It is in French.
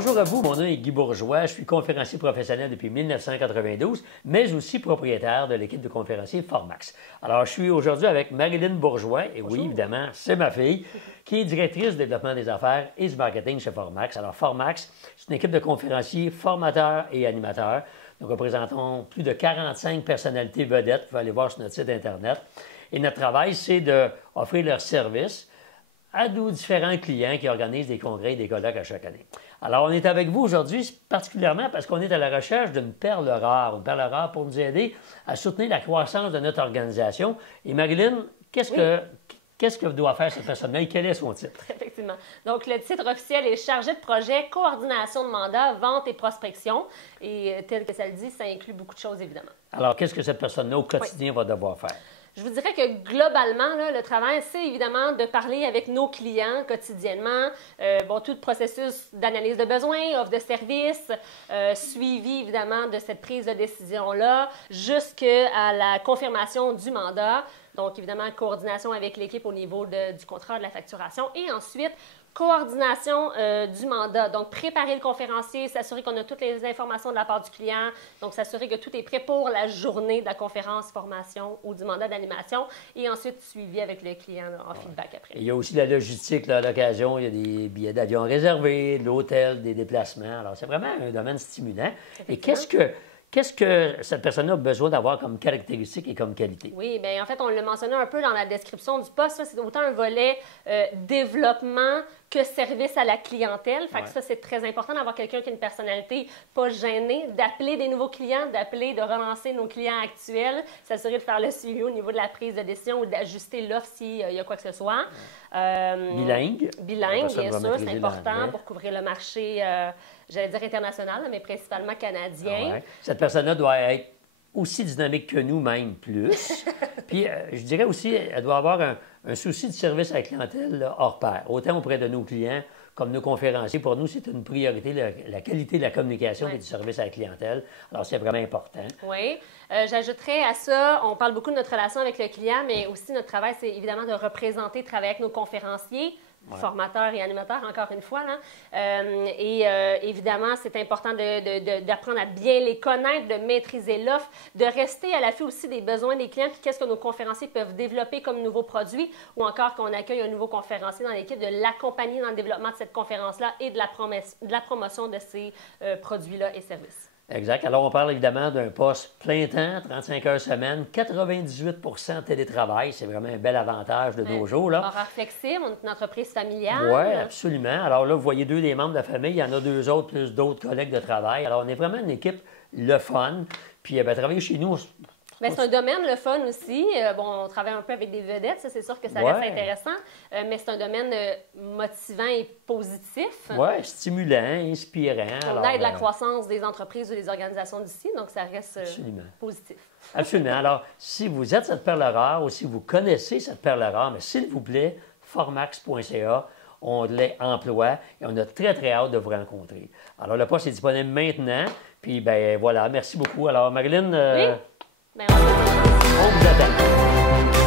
Bonjour à vous, mon nom est Guy Bourgeois, je suis conférencier professionnel depuis 1992, mais aussi propriétaire de l'équipe de conférenciers Formax. Alors, je suis aujourd'hui avec Marilyn Bourgeois, et oui, évidemment, c'est ma fille, qui est directrice du développement des affaires et du marketing chez Formax. Alors, Formax, c'est une équipe de conférenciers, formateurs et animateurs. Nous représentons plus de 45 personnalités vedettes, vous pouvez aller voir sur notre site Internet. Et notre travail, c'est d'offrir leurs services à nos différents clients qui organisent des congrès et des colloques à chaque année. Alors, on est avec vous aujourd'hui particulièrement parce qu'on est à la recherche d'une perle rare pour nous aider à soutenir la croissance de notre organisation. Et Marilyn, qu'est-ce que doit faire cette personne-là et quel est son titre? Effectivement. Donc, le titre officiel est chargé de projet, coordination de mandat, vente et prospection. Et tel que ça le dit, ça inclut beaucoup de choses, évidemment. Alors, qu'est-ce que cette personne-là au quotidien va devoir faire? Je vous dirais que globalement, là, le travail, c'est évidemment de parler avec nos clients quotidiennement. Tout le processus d'analyse de besoins, offre de services, suivi évidemment de cette prise de décision-là, jusqu'à la confirmation du mandat. Donc, évidemment, coordination avec l'équipe au niveau du contrat, de la facturation. Et ensuite, coordination du mandat. Donc, préparer le conférencier, s'assurer qu'on a toutes les informations de la part du client. Donc, s'assurer que tout est prêt pour la journée de la conférence, formation ou du mandat d'animation. Et ensuite, suivi avec le client là, en feedback après. Il y a aussi la logistique là, à l'occasion. Il y a des billets d'avion réservés, de l'hôtel, des déplacements. Alors, c'est vraiment un domaine stimulant. Et qu'est-ce que cette personne a besoin d'avoir comme caractéristique et comme qualité? Oui, bien, en fait, on l'a mentionné un peu dans la description du poste. C'est autant un volet développement que service à la clientèle. Fait que ça, c'est très important d'avoir quelqu'un qui a une personnalité pas gênée, d'appeler des nouveaux clients, de relancer nos clients actuels, s'assurer de faire le suivi au niveau de la prise de décision ou d'ajuster l'offre s'il y a quoi que ce soit. Bilingue. Bilingue, bien sûr, c'est important pour couvrir le marché, j'allais dire international, mais principalement canadien. Ouais. Cette personne-là doit être aussi dynamique que nous, même plus. Puis, je dirais aussi, elle doit avoir un souci de service à la clientèle là, hors pair, autant auprès de nos clients comme nos conférenciers. Pour nous, c'est une priorité, la qualité de la communication et du service à la clientèle. Alors, c'est vraiment important. Oui. J'ajouterais à ça, on parle beaucoup de notre relation avec le client, mais aussi notre travail, c'est évidemment de représenter, travailler avec nos conférenciers, formateurs et animateurs, encore une fois. Là. Évidemment, c'est important d'apprendre à bien les connaître, de maîtriser l'offre, de rester à l'affût aussi des besoins des clients, puis qu'est-ce que nos conférenciers peuvent développer comme nouveaux produits, ou encore qu'on accueille un nouveau conférencier dans l'équipe, de l'accompagner dans le développement de cette conférence-là et de la promotion de ces produits-là et services. Exact. Alors, on parle évidemment d'un poste plein temps, 35 heures semaine, 98 télétravail. C'est vraiment un bel avantage de nos jours. Horaire flexible, on est une entreprise familiale. Oui, absolument. Alors là, vous voyez deux des membres de la famille, il y en a deux autres, plus d'autres collègues de travail. Alors, on est vraiment une équipe le fun. Puis, travailler chez nous... Bien, c'est un domaine, le fun aussi. On travaille un peu avec des vedettes, ça, c'est sûr que ça reste intéressant, mais c'est un domaine motivant et positif. Oui, stimulant, inspirant. On aide la croissance des entreprises ou des organisations d'ici, donc ça reste positif. Absolument. Alors, si vous êtes cette perle rare ou si vous connaissez cette perle rare, mais s'il vous plaît, formax.ca, onglet emploi, et on a très, très hâte de vous rencontrer. Alors, le poste est disponible maintenant, puis voilà, merci beaucoup. Alors, Marilyn... Oui. Ben, on vous attend.